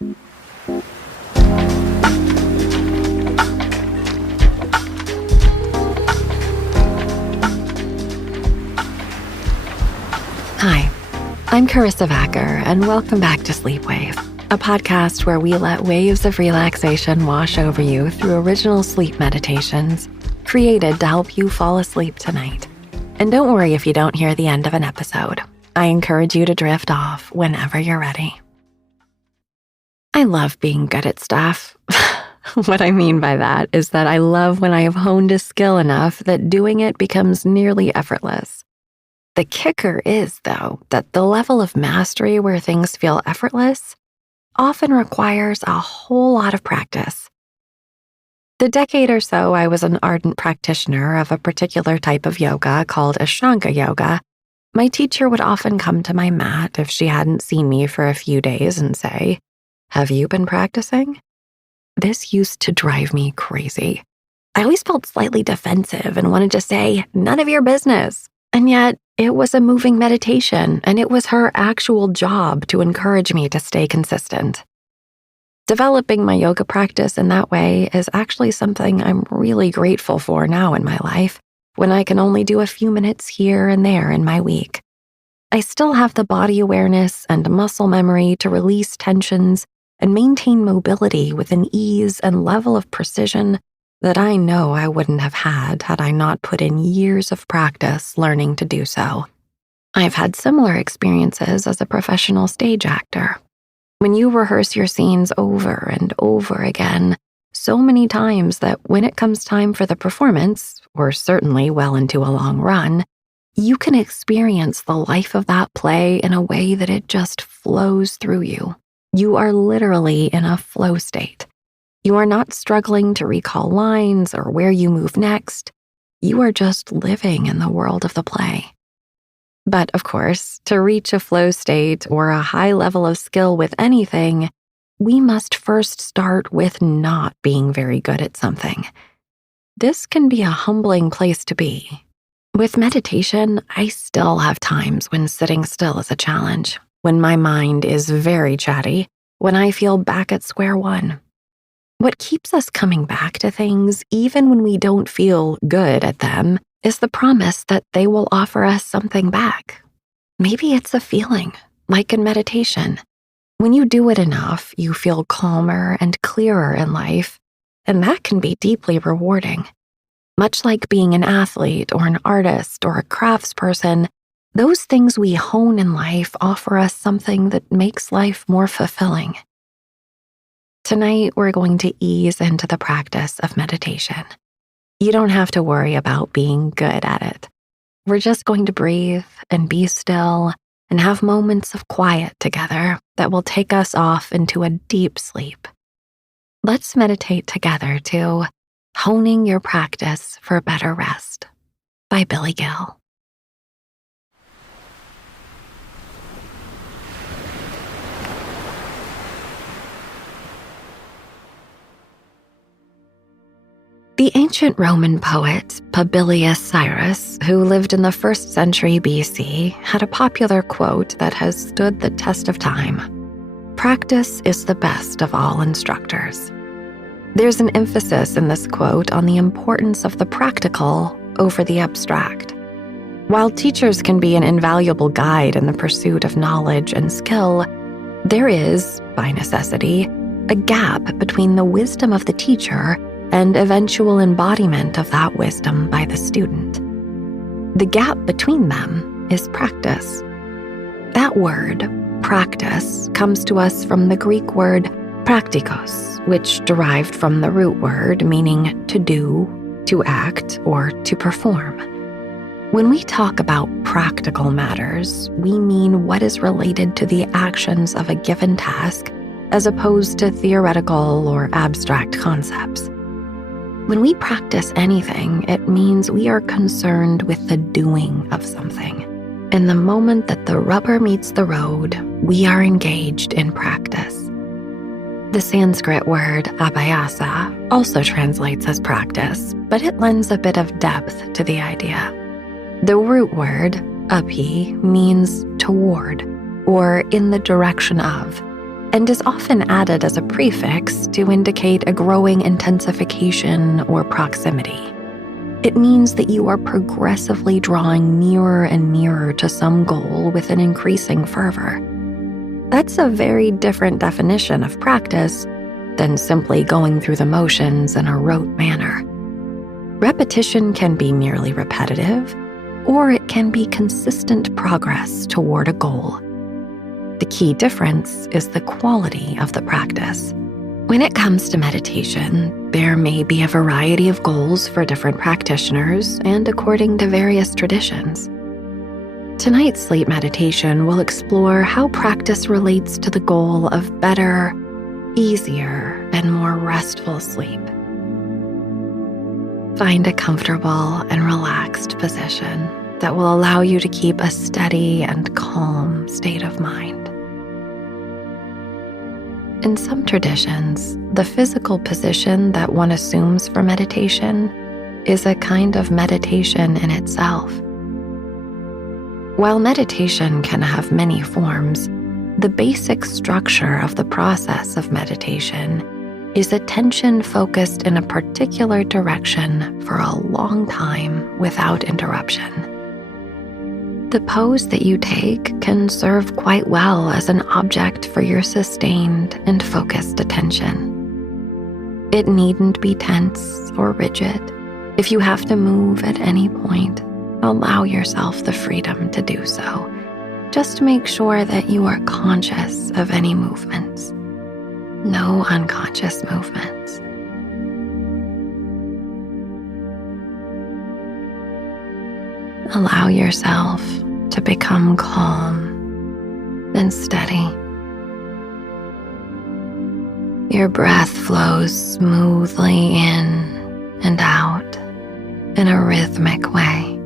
Hi, I'm Karissa Vacker, and welcome back to Sleep Wave, a podcast where we let waves of relaxation wash over you through original sleep meditations created to help you fall asleep tonight. And don't worry if you don't hear the end of an episode. I encourage you to drift off whenever you're ready. I love being good at stuff. What I mean by that is that I love when I have honed a skill enough that doing it becomes nearly effortless. The kicker is, though, that the level of mastery where things feel effortless often requires a whole lot of practice. The decade or so I was an ardent practitioner of a particular type of yoga called Ashtanga yoga, my teacher would often come to my mat if she hadn't seen me for a few days and say, "Have you been practicing?" This used to drive me crazy. I always felt slightly defensive and wanted to say, "None of your business." And yet, it was a moving meditation, and it was her actual job to encourage me to stay consistent. Developing my yoga practice in that way is actually something I'm really grateful for now in my life, when I can only do a few minutes here and there in my week. I still have the body awareness and muscle memory to release tensions and maintain mobility with an ease and level of precision that I know I wouldn't have had I not put in years of practice learning to do so. I've had similar experiences as a professional stage actor. When you rehearse your scenes over and over again, so many times that when it comes time for the performance, or certainly well into a long run, you can experience the life of that play in a way that it just flows through you. You are literally in a flow state. You are not struggling to recall lines or where you move next. You are just living in the world of the play. But of course, to reach a flow state or a high level of skill with anything, we must first start with not being very good at something. This can be a humbling place to be. With meditation, I still have times when sitting still is a challenge, when my mind is very chatty, when I feel back at square one. What keeps us coming back to things, even when we don't feel good at them, is the promise that they will offer us something back. Maybe it's a feeling, like in meditation. When you do it enough, you feel calmer and clearer in life, and that can be deeply rewarding. Much like being an athlete or an artist or a craftsperson, those things we hone in life offer us something that makes life more fulfilling. Tonight, we're going to ease into the practice of meditation. You don't have to worry about being good at it. We're just going to breathe and be still and have moments of quiet together that will take us off into a deep sleep. Let's meditate together to Honing Your Practice for Better Rest by Billy Gill. The ancient Roman poet Publius Cyrus, who lived in the 1st century BC, had a popular quote that has stood the test of time. "Practice is the best of all instructors." There's an emphasis in this quote on the importance of the practical over the abstract. While teachers can be an invaluable guide in the pursuit of knowledge and skill, there is, by necessity, a gap between the wisdom of the teacher and eventual embodiment of that wisdom by the student. The gap between them is practice. That word, practice, comes to us from the Greek word praktikos, which derived from the root word meaning to do, to act, or to perform. When we talk about practical matters, we mean what is related to the actions of a given task as opposed to theoretical or abstract concepts. When we practice anything, it means we are concerned with the doing of something. In the moment that the rubber meets the road, we are engaged in practice. The Sanskrit word abhyasa also translates as practice, but it lends a bit of depth to the idea. The root word, abhi, means toward, or in the direction of. and is often added as a prefix to indicate a growing intensification or proximity. It means that you are progressively drawing nearer and nearer to some goal with an increasing fervor. That's a very different definition of practice than simply going through the motions in a rote manner. Repetition can be merely repetitive, or it can be consistent progress toward a goal. The key difference is the quality of the practice. When it comes to meditation, there may be a variety of goals for different practitioners and according to various traditions. Tonight's sleep meditation will explore how practice relates to the goal of better, easier, and more restful sleep. Find a comfortable and relaxed position that will allow you to keep a steady and calm state of mind. In some traditions, the physical position that one assumes for meditation is a kind of meditation in itself. While meditation can have many forms, the basic structure of the process of meditation is attention focused in a particular direction for a long time without interruption. The pose that you take can serve quite well as an object for your sustained and focused attention. It needn't be tense or rigid. If you have to move at any point, allow yourself the freedom to do so. Just make sure that you are conscious of any movements. No unconscious movements. Allow yourself to become calm and steady. Your breath flows smoothly in and out in a rhythmic way.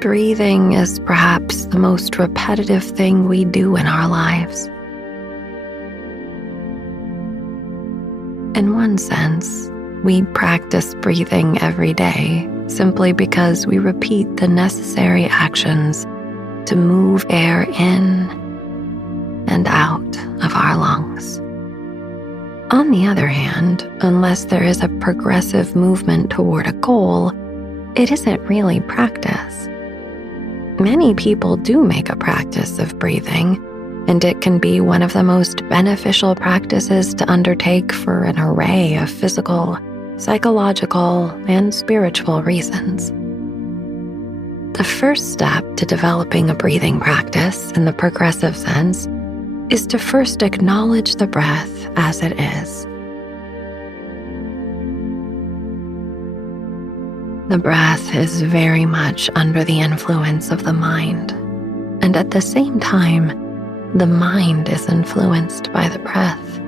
Breathing is perhaps the most repetitive thing we do in our lives. In one sense, we practice breathing every day simply because we repeat the necessary actions to move air in and out of our lungs. On the other hand, unless there is a progressive movement toward a goal, it isn't really practice. Many people do make a practice of breathing, and it can be one of the most beneficial practices to undertake for an array of physical, psychological, and spiritual reasons. The first step to developing a breathing practice in the progressive sense is to first acknowledge the breath as it is. The breath is very much under the influence of the mind, and at the same time, the mind is influenced by the breath.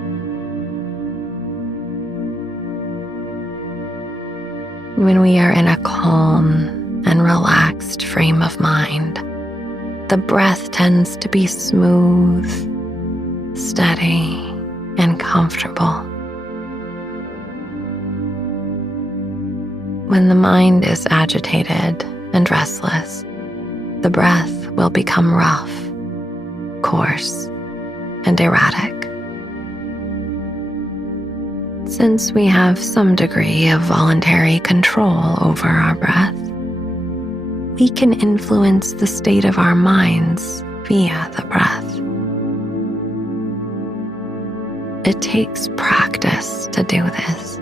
When we are in a calm and relaxed frame of mind, the breath tends to be smooth, steady, and comfortable. When the mind is agitated and restless, the breath will become rough, coarse, and erratic. Since we have some degree of voluntary control over our breath, we can influence the state of our minds via the breath. It takes practice to do this.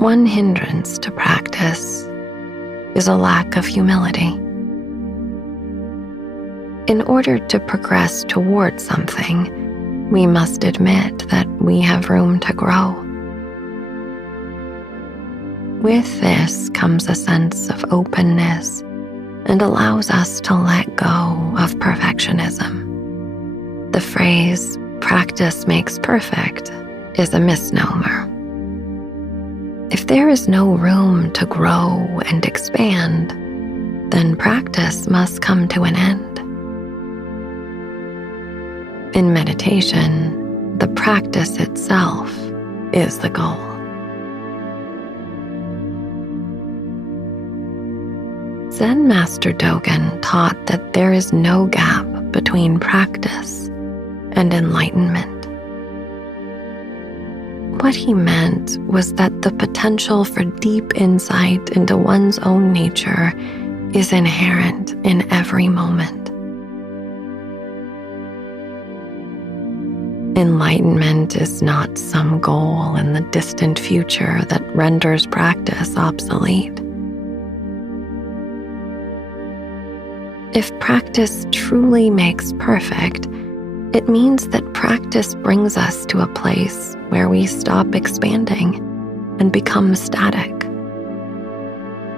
One hindrance to practice is a lack of humility. In order to progress toward something, we must admit that we have room to grow. With this comes a sense of openness and allows us to let go of perfectionism. The phrase, "practice makes perfect," is a misnomer. If there is no room to grow and expand, then practice must come to an end. In meditation, the practice itself is the goal. Zen Master Dogen taught that there is no gap between practice and enlightenment. What he meant was that the potential for deep insight into one's own nature is inherent in every moment. Enlightenment is not some goal in the distant future that renders practice obsolete. If practice truly makes perfect, it means that practice brings us to a place where we stop expanding and become static.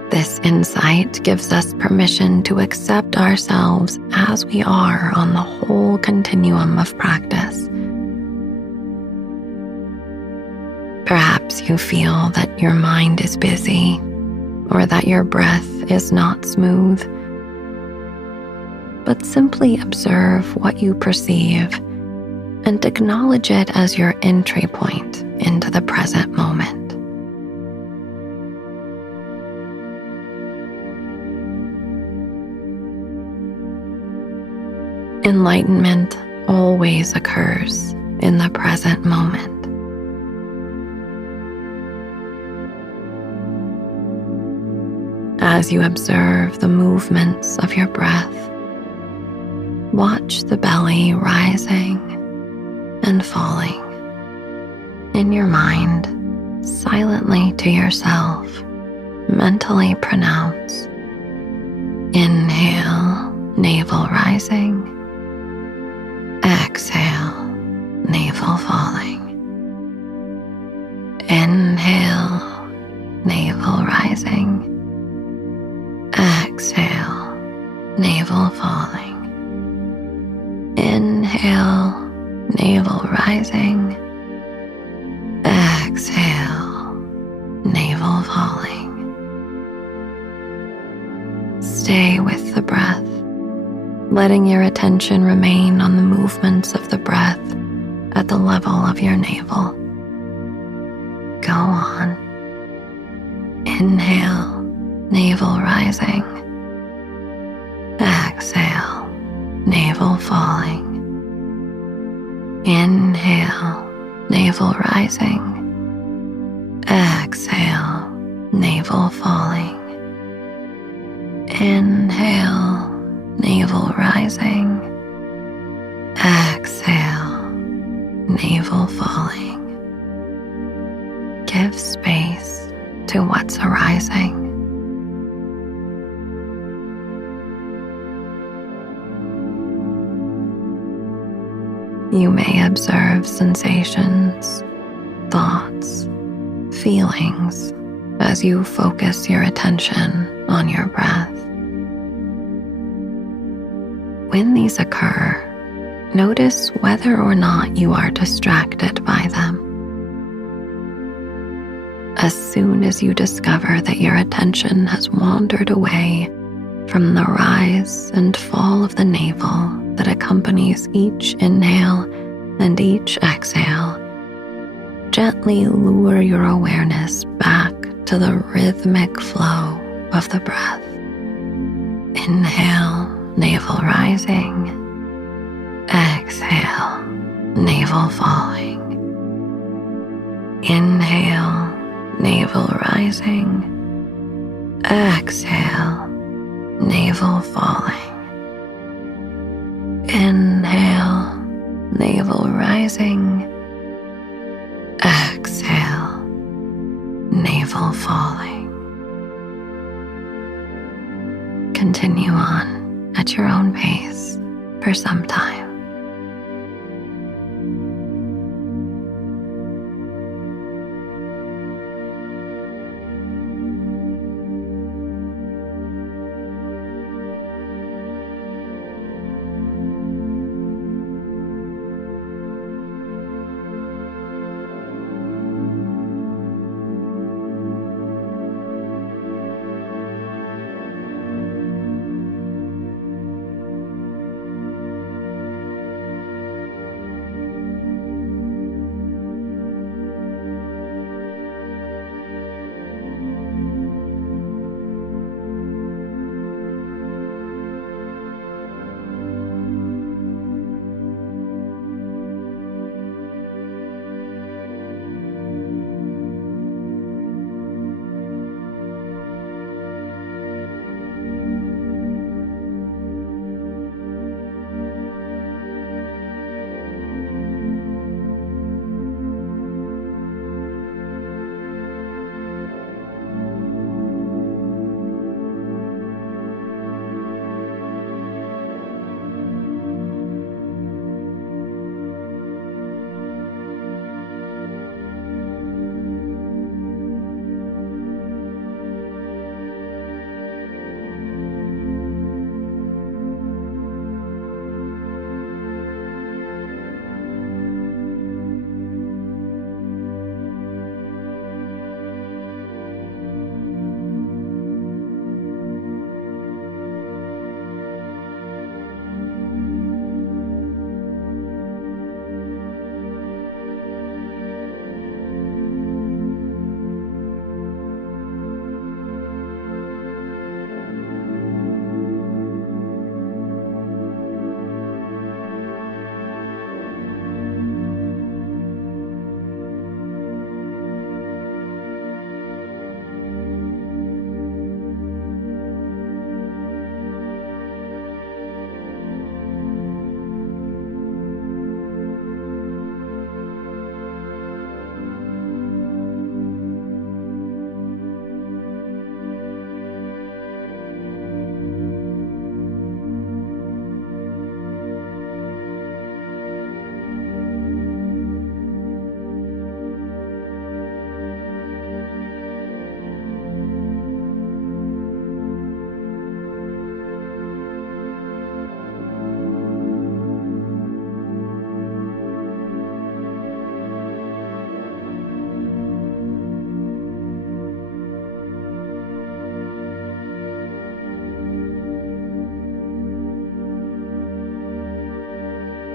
This insight gives us permission to accept ourselves as we are on the whole continuum of practice. Perhaps you feel that your mind is busy or that your breath is not smooth. But simply observe what you perceive and acknowledge it as your entry point into the present moment. Enlightenment always occurs in the present moment. As you observe the movements of your breath, watch the belly rising and falling. In your mind, silently to yourself, mentally pronounce: inhale, navel rising. Exhale, navel falling. Inhale, navel rising. Exhale, navel falling. Inhale, navel rising. Exhale, navel falling. Stay with the breath, letting your attention remain on the movements of the breath at the level of your navel. Go on. Inhale, navel rising. Exhale, navel falling. Inhale, navel rising. Exhale, navel falling. Inhale, navel rising. Exhale, navel falling. Give space to what's arising. You may observe sensations, thoughts, feelings as you focus your attention on your breath. When these occur, notice whether or not you are distracted by them. As soon as you discover that your attention has wandered away from the rise and fall of the navel that accompanies each inhale and each exhale, gently lure your awareness back to the rhythmic flow of the breath. Inhale, navel rising. Exhale, navel falling. Inhale, navel rising. Exhale, navel falling. Inhale, navel rising. Exhale, navel falling. Continue on at your own pace for some time.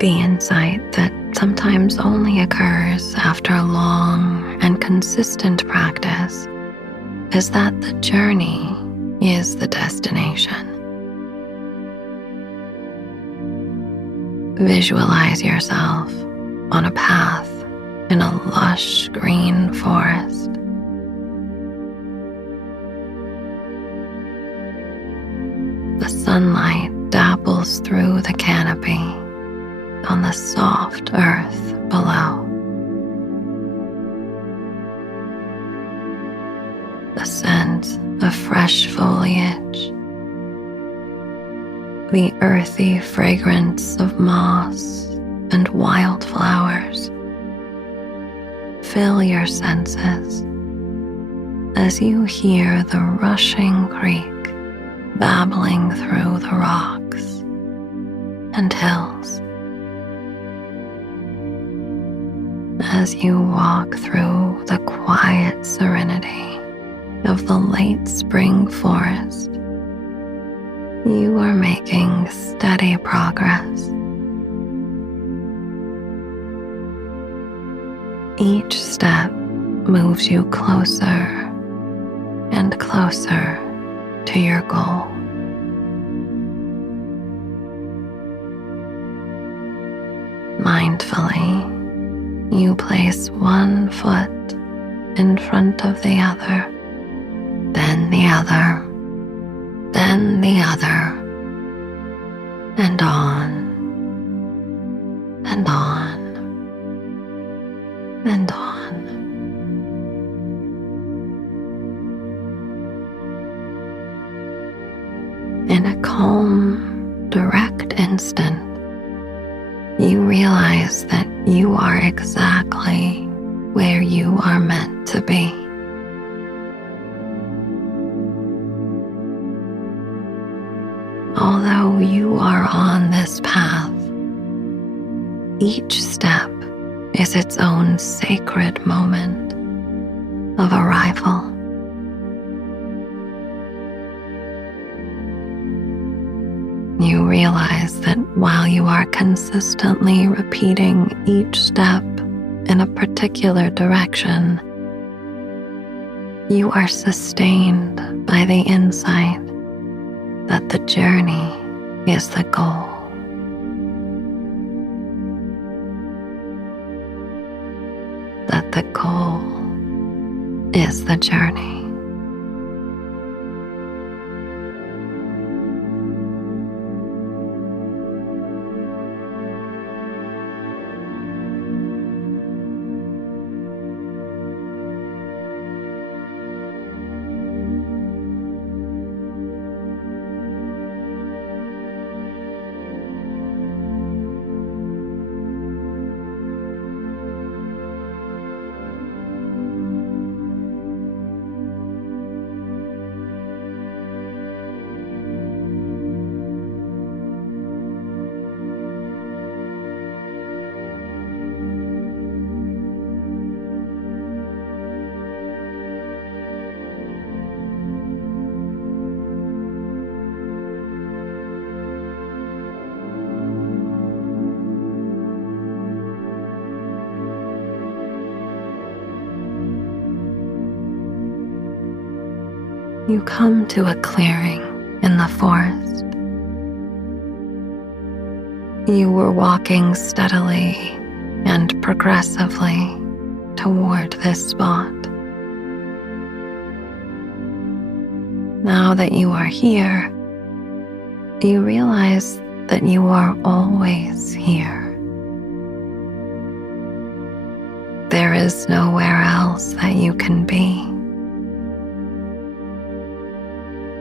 The insight that sometimes only occurs after a long and consistent practice is that the journey is the destination. Visualize yourself on a path in a lush green forest. The sunlight dapples through the canopy on the soft earth below. The scent of fresh foliage, the earthy fragrance of moss and wildflowers fill your senses as you hear the rushing creek babbling through the rocks and hills. As you walk through the quiet serenity of the late spring forest, you are making steady progress. Each step moves you closer and closer to your goal. Mindfully, you place one foot in front of the other, then the other, then the other, and on, and on, and on. In a calm, direct instant, you realize that you are exactly where you are meant to be. Although you are on this path, each step is its own sacred moment of arrival. You realize that while you are consistently repeating each step in a particular direction, you are sustained by the insight that the journey is the goal. That the goal is the journey. You come to a clearing in the forest. You were walking steadily and progressively toward this spot. Now that you are here, you realize that you are always here. There is nowhere else that you can be.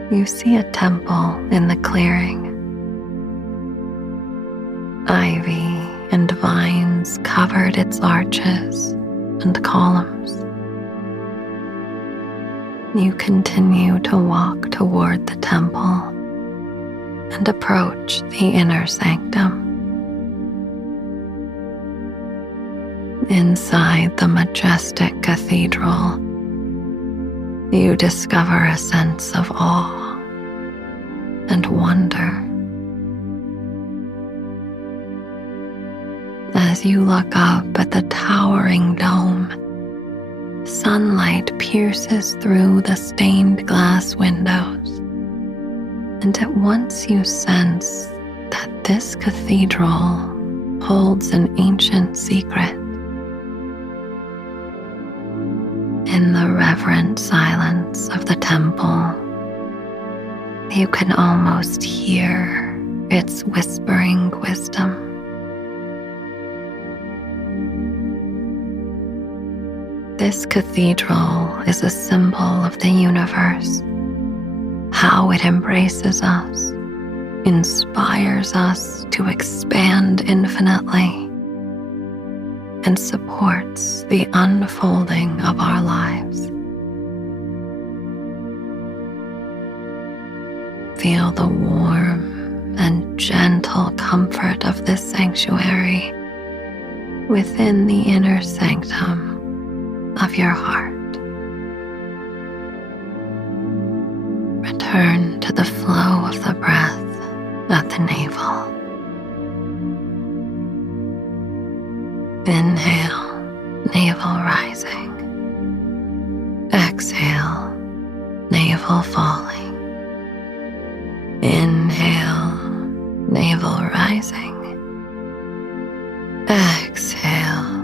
You see a temple in the clearing. Ivy and vines covered its arches and columns. You continue to walk toward the temple and approach the inner sanctum. Inside the majestic cathedral, you discover a sense of awe and wonder. as you look up at the towering dome. Sunlight pierces through the stained glass windows, and at once you sense that this cathedral holds an ancient secret. In the reverent silence of the temple, you can almost hear its whispering wisdom. This cathedral is a symbol of the universe, how it embraces us, inspires us to expand infinitely, and supports the unfolding of our lives. Feel the warm and gentle comfort of this sanctuary within the inner sanctum of your heart. Return to the flow of the breath at the navel. Inhale, navel rising. Exhale, navel falling. Inhale, navel rising. Exhale,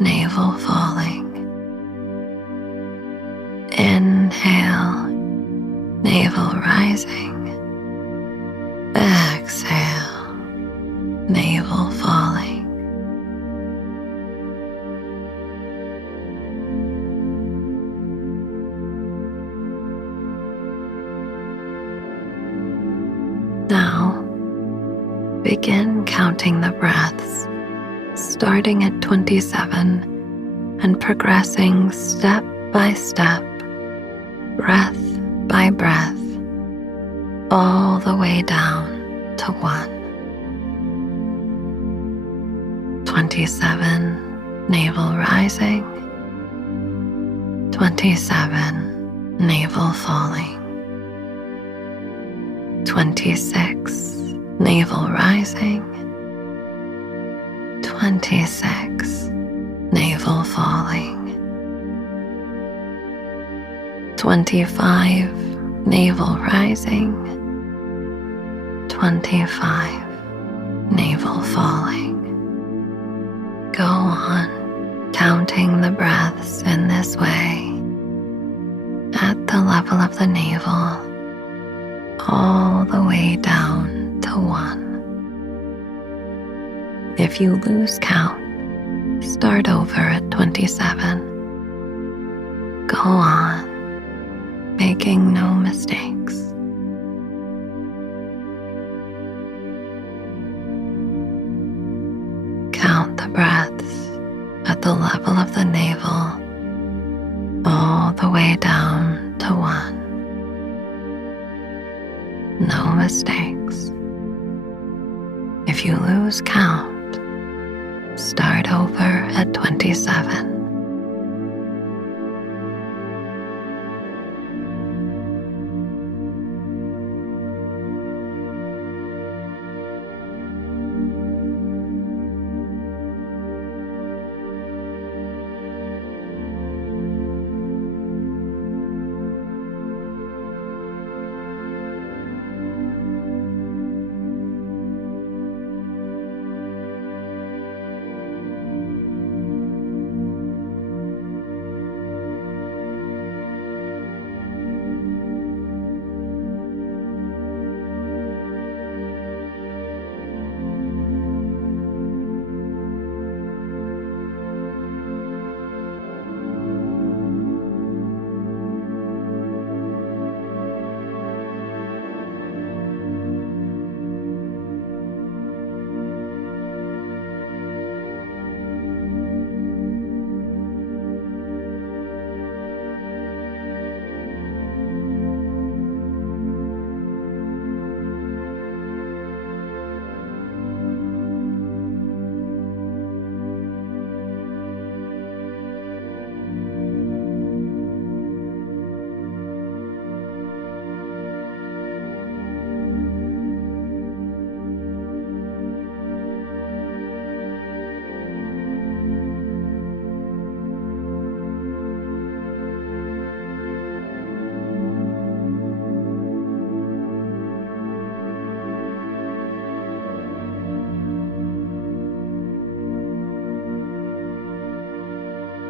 navel falling. Inhale, navel rising. Exhale, navel falling. Now, begin counting the breaths, starting at 27 and progressing step by step, breath by breath, all the way down to 1. 27, navel rising. 27, navel falling. 26, navel rising. 26, navel falling. 25, navel rising. 25, navel falling. Go on, counting the breaths in this way, at the level of the navel, all the way down to 1. If you lose count, start over at 27. Go on, making no mistakes. Count the breaths at the level of the navel, all the way down to 1. No mistakes. If you lose count, start over at 27.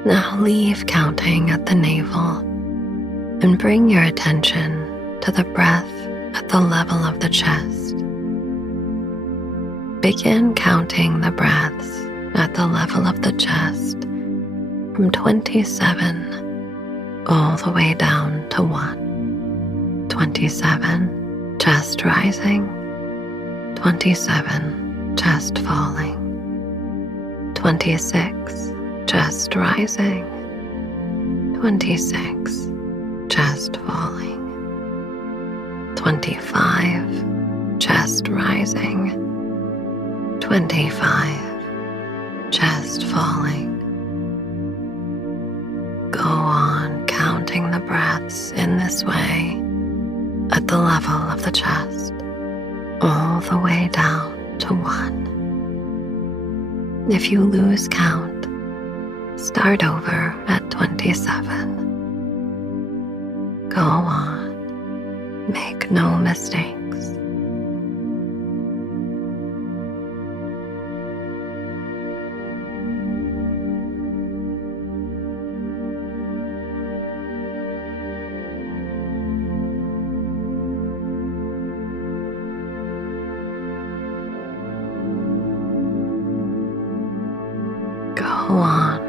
Now leave counting at the navel and bring your attention to the breath at the level of the chest. Begin counting the breaths at the level of the chest from 27 all the way down to 1. 27, chest rising. 27, chest falling. 26, chest rising. 26, chest falling. 25, chest rising. 25, chest falling. Go on counting the breaths in this way at the level of the chest, all the way down to 1. If you lose count, start over at 27. Go on, make no mistakes. Go on,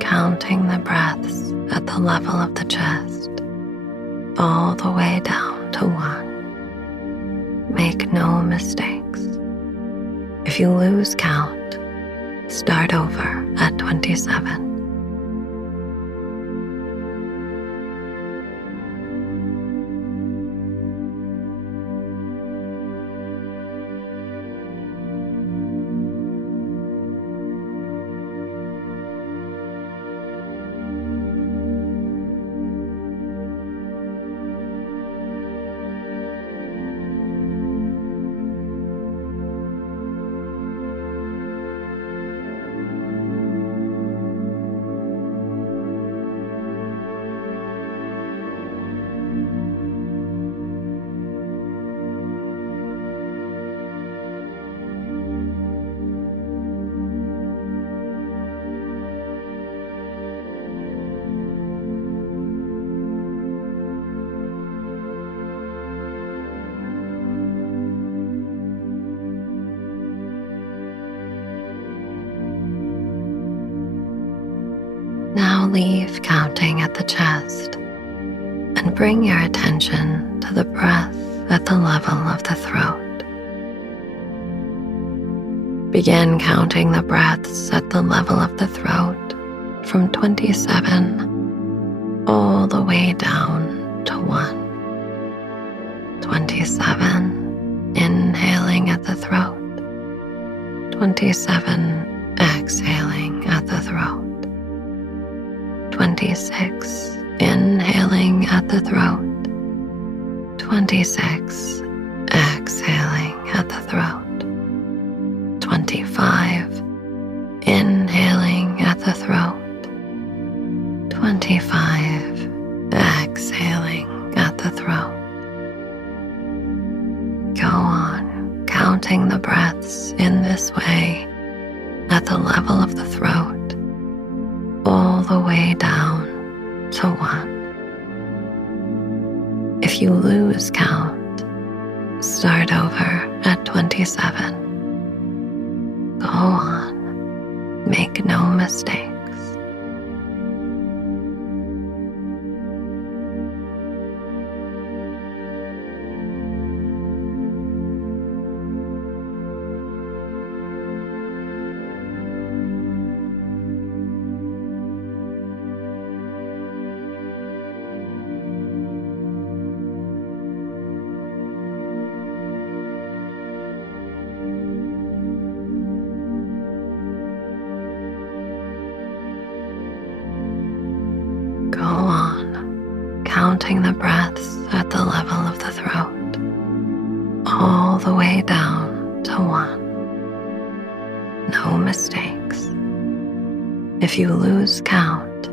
counting the breaths at the level of the chest, all the way down to 1. Make no mistakes. If you lose count, start over at 27. Now leave counting at the chest and bring your attention to the breath at the level of the throat. Begin counting the breaths at the level of the throat from 27 all the way down to 1. 27, inhaling at the throat. 27, exhaling at the throat. 26, inhaling at the throat. 26, exhaling at the throat. 25, inhaling at the throat. 25, exhaling at the throat. Go on, counting the breaths in this way at the level of the throat, all the way down to 1. If you lose count, start over at 27. Go on, make no mistakes. Go on, counting the breaths at the level of the throat, all the way down to 1. No mistakes. If you lose count,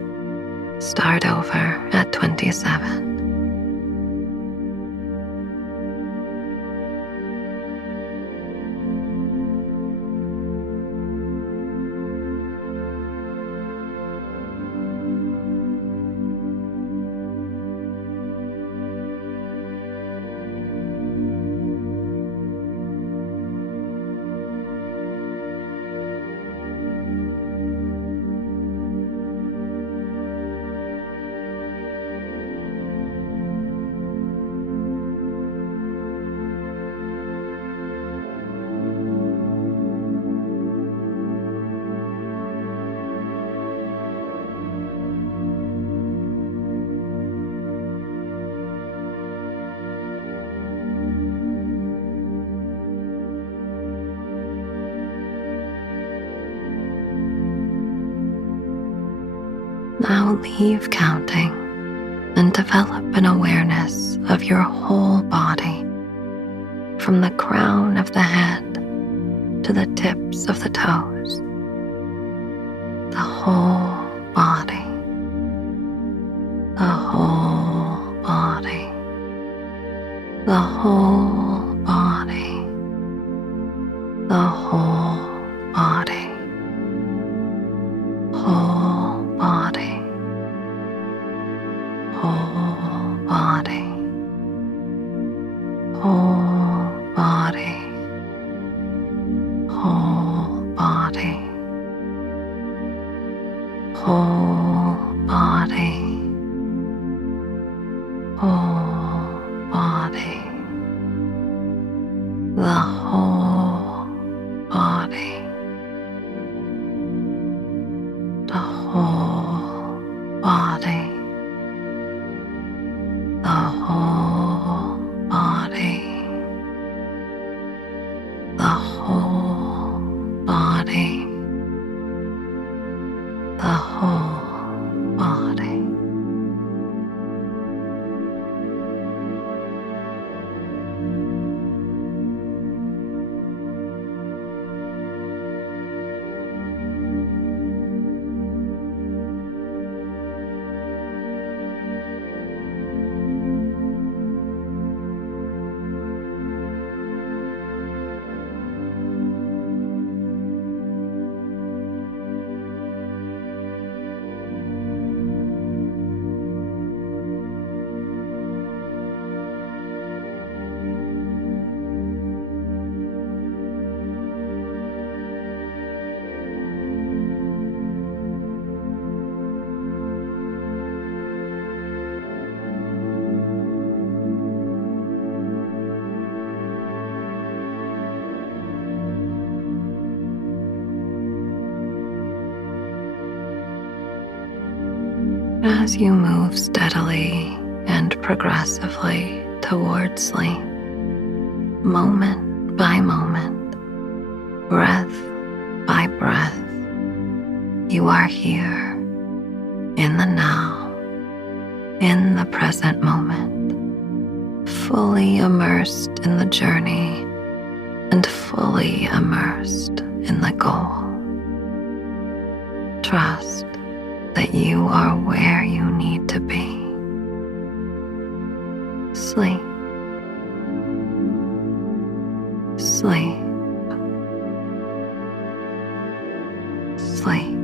start over at 27. Now leave counting and develop an awareness of your whole body, from the crown of the head to the tips of the toes. The whole body. The whole body. The whole body. The whole body. Whole body. Whole body. Whole body. Whole body. Whole body. Whole body. The whole body. The whole body. The whole body. The whole body. The whole body. As you move steadily and progressively towards sleep, moment by moment, breath by breath, you are here in the now, in the present moment, fully immersed in the journey and fully immersed in the goal. Trust that you are where you need to be. Sleep. Sleep. Sleep.